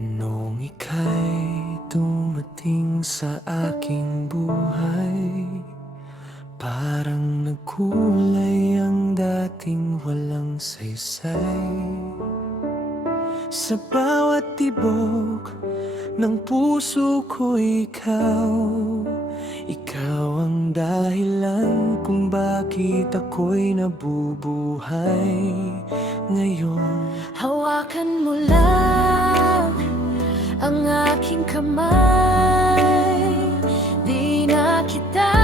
Noong ika'y dumating sa aking buhay, parang nagkulay ang dating walang saysay. Sa bawat tibok ng puso ko ikaw ang dahilan kung bakit ako'y nabubuhay ngayon. Hawakan mo lang ang aking kamay, di na kita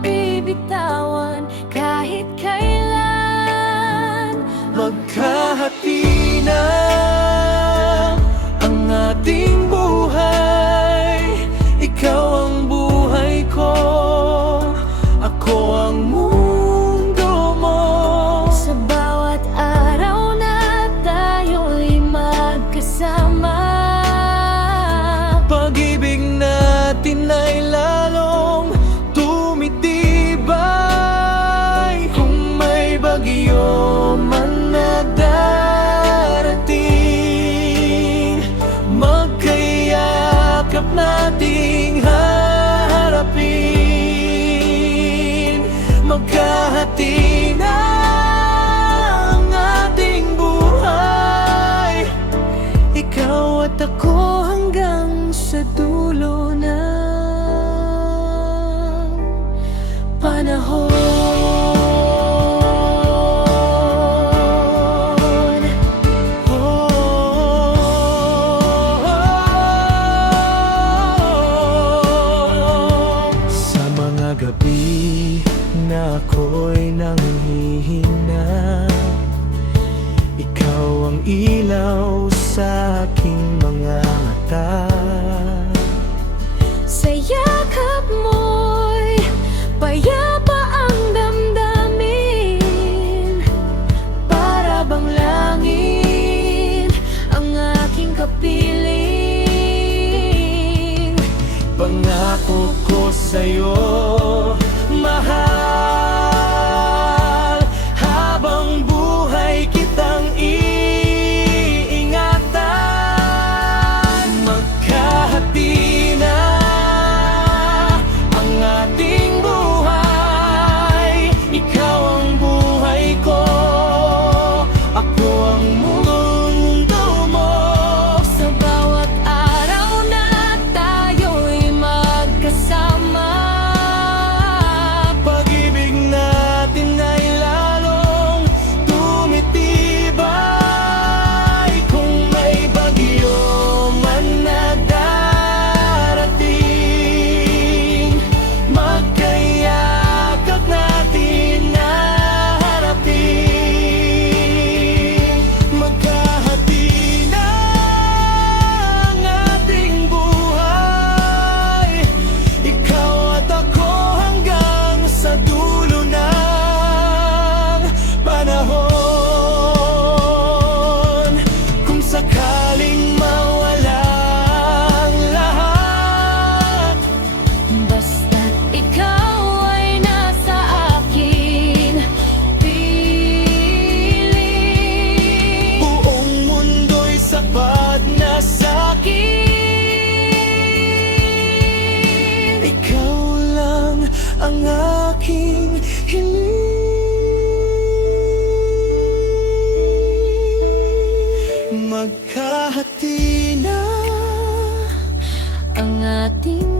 bibitawan kahit kailan. Magkahati na ang ating buhay, ikaw ang buhay ko, ako ang mundo mo. Sa bawat araw na tayo'y magkasama, pag-ibig natin ay lalong tumitibay. Kung may bagyo man na darating, magkayakap nating haharapin. Magkahati na ang ating buhay, ikaw at ako hanggang sa dulo ng panahon. Sa mga gabi na ako'y nanghihina, ikaw ang ilaw sa aking mga mata. sa yakap mo'y payapa ang damdamin. Para bang langit ang aking kapiling. Pangako ko sa'yo, mahal, habang buhay kitang iingatan. Magkahati na ang ating buhay, ikaw ang buhay ko, ako ang mundo mo. Sa bawat araw na tayo'y magkasama, Pag-ibig natin ay lalong tumitibay. Kung may bagyo man na darating, magkayakap natin na harapin. Magkahati na ang ating buhay, ikaw at ako hanggang sa dulo ng panahon. Kung sakaling mawala ang lahat, basta't ikaw ay nasa aking piling. buong mundo'y sapat na sa'kin. Ikaw lang ang aking hiling. Magkahati na Ang ating